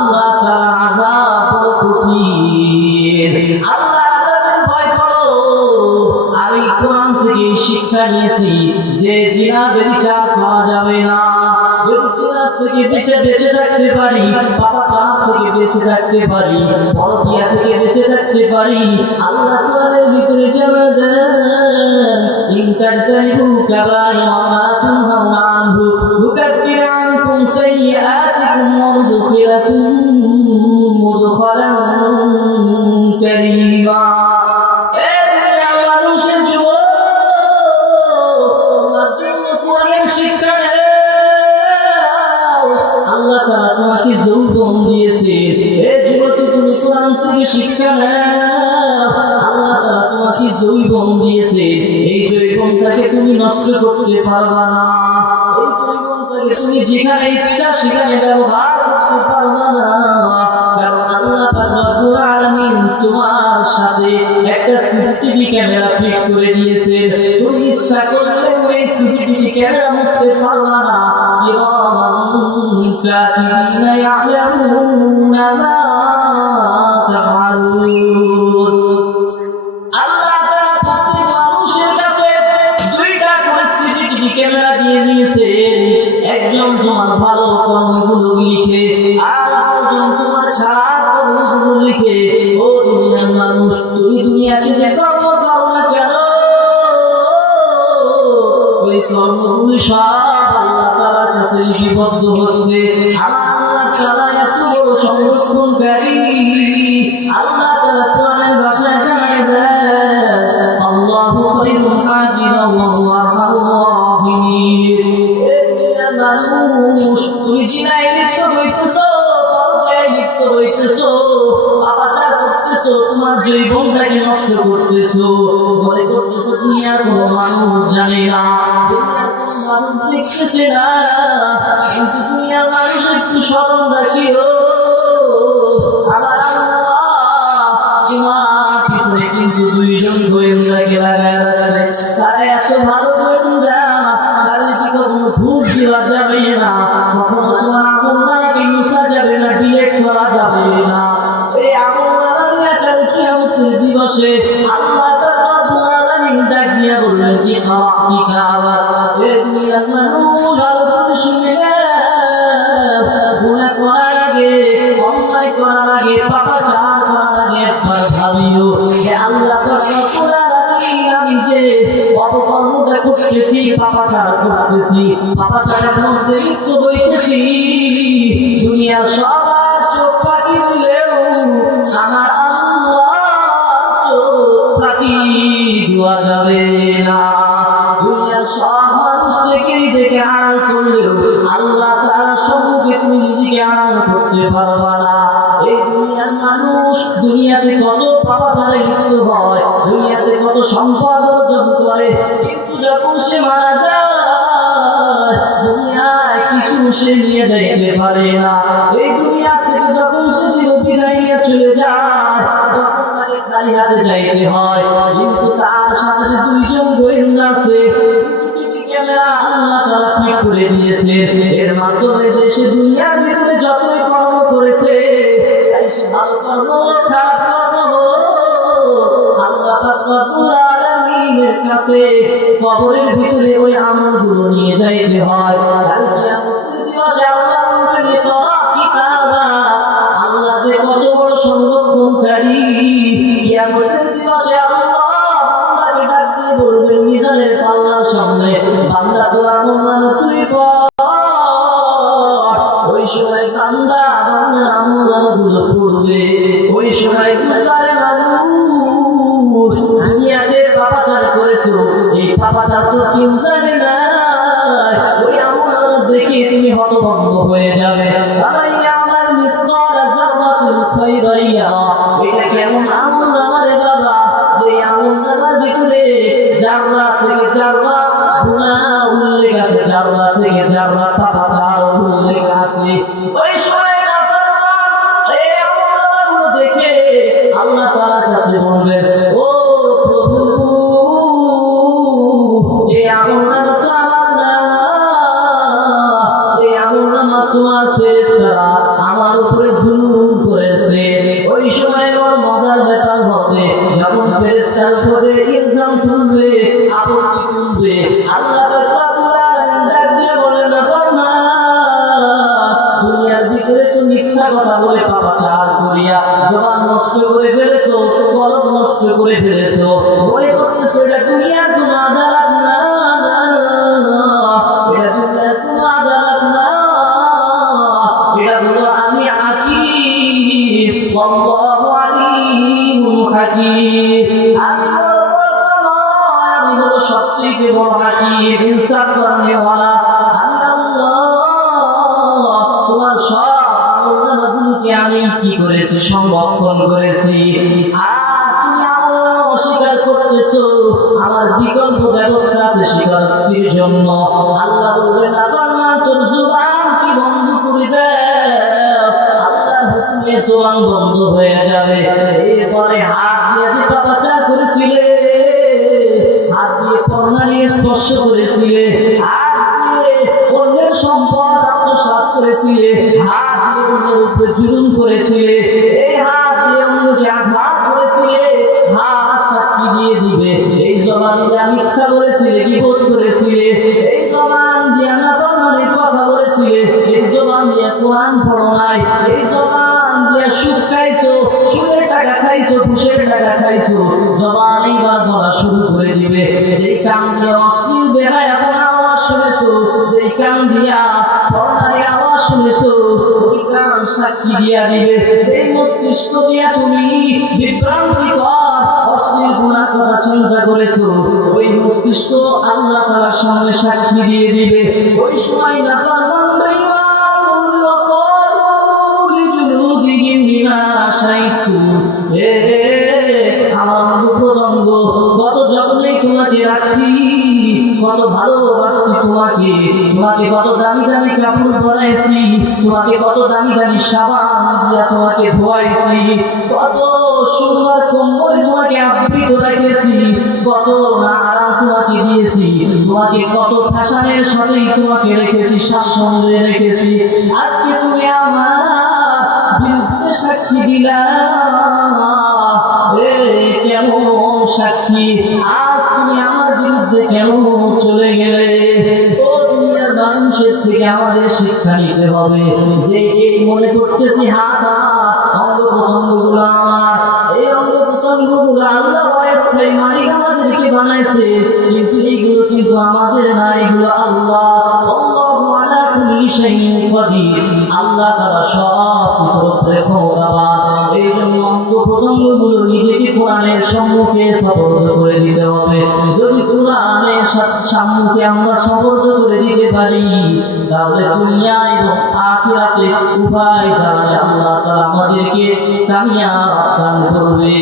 আল্লাহ তাআলার আযাব বড় কঠিন। আল্লাহর আযাবের ভয় করো। আমি কোরআন থেকে শিক্ষা নিয়েছি যে জিনা ব্যভিচার করা যাবে না। যদি জিনা থেকে বেঁচে থাকতে পারি, পাপাচার থেকে বেঁচে থাকতে পারি, পরকীয়া থেকে বেঁচে থাকতে পারি, আল্লাহ কোরআনের ভিতরে জানা দেন ইন তাজতানিবু কাবাইরা মা তুনহাউনা আনহু নুকাফির আনকুম সাইয়্যাতিকুম ওয়া নুদখিলাকুম মুদখালান কারীমা। আল্লাহ তাআলা তোমাকে যৌবন দিয়েছে, এই যুবতী তুমি কোরআন থেকে শিক্ষা নাও। আল্লাহ তাআলা তোমাকে যৌবন দিয়েছে, এই যৌবনটাকে তুমি নষ্ট করতে পারবা না। এই যৌবনটাকে তুমি যেখানে ইচ্ছা সেখানে ব্যবহার করতে পারবা না, কারণ আল্লাহ পাক রব্বুল আলামিন তোমার সাথে একটা সিসিটিভি ক্যামেরা ফিট করে দিয়েছে। তুমি ইচ্ছা করলে ওই সিসিটিভি ক্যামেরা মুছতে পারবা না। كاتبين يعلمون ما تفعلون। আল্লাহ তাআলা প্রত্যেক মানুষের কাছে দুইটা করে সিসিটিভি ক্যামেরা দিয়ে দিয়েছে। একজন তোমার ভালো কর্মগুলো লিখে, আর একজন তোমার খারাপ কর্মগুলো লিখে। ও দুনিয়ার মানুষ, তুমি দুনিয়াতে যে কর্ম করো না কেন, ওই কর্মগুলো সব লিপিবদ্ধ হচ্ছে। আল্লাহ তাআলা এত বড় সংরক্ষণকারী। আল্লাহ তাআলা কোরআনের ভাষায় জানায় দেন আল্লাহু খায়রুল হাফিযান ওয়া হুয়া আরহামুর রাহিমিন। মানুষ, তুমি জিনায় লিপ্ত হইতেছো, পরকায়ে লিপ্ত হইতেছো, পাপাচার করতেছো, তোমার জীবনটাকে নষ্ট করতেছো, মনে করতেছো দুনিয়ার কোনো মানুষ জানে না, মানুষ দেখতেছে না। কিন্তু দুনিয়ার মানুষ একটু স্মরণ রাখিও, আমার আল্লাহ তোমার পিছনে কিন্তু দুইজন গোয়েন্দাকে লাগায় রাখছে। তারা এত ভালো গোয়েন্দা, তাদেরকে কখনো ঘুষ দেওয়া যাবে না, কখনো তোমার আমলনামাকে মুছা যাবে না, ডিলিট করা যাবে না। এই আমলনামা নিয়ে কাল কিয়ামতের দিবসে আল্লাহ ডাক দিয়া বললেন কি খাওয়া কি খাওয়া। এ দুনিয়ার মানুষ ভালো করে শুনে গুনাহ করার আগে, অন্যায় করার আগে, পাপাচার করার আগে একবার ভাবিও যে আল্লাহ রব্বুল আলামিন, আমি যে অপকর্মটা করতেছি, পাপাচার করতেছি, পাপাচারের মধ্যে লিপ্ত হইতেছি, দুনিয়ার সবার চোখ ফাঁকি দিলেও আমার আল্লাহ চোখ ফাঁকি দেওয়া যাবে না। দুনিয়ার সব মানুষ থেকে নিজেকে আড়াল করলেও আল্লাহ তাআলার সম্মুখে তুমি নিজেকে আড়াল করতে পারবা না। এই দুনিয়ার মানুষ দুনিয়াতে কত পাপাচারে লিপ্ত হয়, দুনিয়াতে কত সম্পদ অর্জন করে, কিন্তু যখন সে মারা যায় দুনিয়ায় কিছু সে নিয়ে যাইতে পারে না। এই দুনিয়া থেকে যখন সে চিরবিদায় নিয়ে চলে যায় তখন তাকে খালি হাতে যাইতে হয়। কিন্তু তার সাথে দুইজন গোয়েন্দা আছে, সিসিটিভি ক্যামেরা আল্লাহ তাআলা ফিট করে দিয়েছে। এর মাধ্যমে যে সে দুনিয়ার ভিতরে যতই কর্ম করেছে, তাই সে ভালো কর্ম খারাপ কর্ম আল্লাহ পাক রব্বুল আলামিনের কাছে কবরের ভিতরে ওই আমলগুলো নিয়ে যাইতে হয়। কাল কিয়ামতের দিবসে আল্লাহ বলবে তোরা কি কারবা, আল্লাহ যে কত বড় সংরক্ষণকারী। কিয়ামতের দিবসে আল্লাহ বান্দাকে ডাক দিয়ে বলবেন মিজানের পাল্লার সামনে, বান্দা তোর আমলনামা তুই পড়। ওই সময় বান্দা বান্দার আমলনামাগুলো পড়বে। ওই সময় বুঝারে মানুষ দুনিয়াতে পাপাচার করেছো, এই পাপাচার তো কেউ জানে না। ওই আমলনামা দেখে তুমি হতভম্ব হয়ে যাবে। আমার মিসকাল যাররাতিন খায়রান ইয়ারা, এটা কেমন আমলনামা রে বাবা, যে আমলনামার ভিতরে যাররা থেকে যাররা গুনাহ উল্লেখ আছে, যাররা থেকে যাররা পাপাচার উল্লেখ আছে। ওই সময় এই আমলনামাগুলো দেখে আল্লাহ তাআলার কাছে বলবেন ও প্রভু, এই আমলনামা তো আমার না, এই আমলনামা তোমার ফেরেশতারা আমার উপরে ওই সময় বড় মজার ব্যাপার হবে, যখন ফেরেশতার উপরে ইলজাম তুলবে, আপত্তি তুলবে, আল্লাহ রব্বুল আলামিন ডাক দিয়ে বলেন, না দুনিয়ার ভিতরে তো মিথ্যা কথা বলে পাপাচার করিয়া জবান নষ্ট করে ফেলেছো, কলম নষ্ট করে ফেলেছো, মনে করতেছো এটা দুনিয়ার কোনো আদালত না, এটা দুনিয়ার কোনো আদালত না, এটা হলো আমি হাকিম, আল্লাহু আলিমুল হাকিম। আমি হলো সবচেয়ে বড় হাকিম, ইনসাফ করেওয়ালা। আমি আল্লাহ তোমার সব আমলনামাগুলোকে আমি কি করেছি, সংরক্ষণ করেছি। আর তুমি আমল অস্বীকার করতেছো, আমার বিকল্প ব্যবস্থা আছে স্বীকারোক্তির জন্য। আল্লাহ বললেন, আল্লাহ তোর জবান কি বন্ধ করে দেয়, আল্লাহর হুকুমে জবান বন্ধ হয়ে যাবে। এরপরে হাত দিয়ে যে পাপাচার করেছিলে, হাত দিয়ে কর্ণা নিয়ে স্পর্শ করেছিলে, হাত দিয়ে অন্যের সম্পদ আত্মসাৎ করেছিলে, হাত দিয়ে অন্যের উপরে জুলুম করেছিলে, এই হাত দিয়ে অন্যকে আঘাত করেছিলে, হাত সাক্ষী দিয়ে দিবে। এই জবান দিয়ে মিথ্যা বলেছিলে, গীবত করেছিলে, এই জবান দিয়ে নাফরমানির কথা বলেছিলে, এই জবান দিয়ে কোরআন পড়ো নাই, এই জবান দিয়ে সুদ খাইছো, সুদের টাকা খাইছো, ঘুষের টাকা খাইছো, জবান এইবার বলা শুরু করে দিবে। যেই কান দিয়ে অশ্লীল বেহায়াপনা আওয়াজ শুনেছো, যেই কান দিয়া পর্দার আওয়াজ শুনেছো, ওই কান সাক্ষী দিয়া দিবে। যেই মস্তিষ্ক দিয়া তুমি বিভ্রান্তিকর অশ্লীল গুনাহ করার চিন্তা করেছো, ওই মস্তিষ্ক আল্লাহ তাআলার সামনে সাক্ষী দিয়ে দিবে। ওই সময় নাফরমান বেঈমানগুলো লিজুলুদিহিম বিমা শাহিদতু, হে আমার অঙ্গ-প্রত্যঙ্গ, কত যত্নে তোমাকে রাখছি, কত ভালোবাসছি তোমাকে, তোমাকে কত দামি দামি কাপড় পরাইছি, তোমাকে কত দামি দামি সাবান দিয়া তোমাকে ধোয়াইছি, কত সুন্দর কম্বলে তোমাকে আবৃত রেখেছি, কত না আরাম তোমাকে দিয়েছি, তোমাকে কত ফ্যাশনের সাথেই তোমাকে রেখেছি, স্বাচ্ছন্দ্যে রেখেছি। আজকে তুমি আমার বিরুদ্ধে সাক্ষী দিলা, কেমন সাক্ষী, আজ তুমি আমার বিরুদ্ধে কেমন চলে গেলে? ও দুনিয়ার মানুষের থেকে আমাদের শিক্ষা নিতে হবে যে এই মনে করতেছি হাত অঙ্গ প্রত্যঙ্গগুলো আমার, এই অঙ্গ প্রত্যঙ্গগুলো আল্লাহ অস্থায়ী মালিক আমাদেরকে বানাইছে, কিন্তু এইগুলো কিন্তু আমাদের না, এগুলো আল্লাহ। আল্লাহু আলা কুল্লি শাইইন কাদির, আল্লাহ তাআলা সব কিছুর উপরে ক্ষমতাবান। এই জন্য অঙ্গ প্রত্যঙ্গগুলো নিজেকে কোরআনের সম্মুখে সপর্দ করে দিতে হবে। যদি কোরআনের সম্মুখে আমরা সপর্দ করে দিতে পারি, তাহলে দুনিয়া এবং আখিরাতে উভয় জানে আল্লাহ তাআলা আমাদেরকে কামিয়াব দান করবে।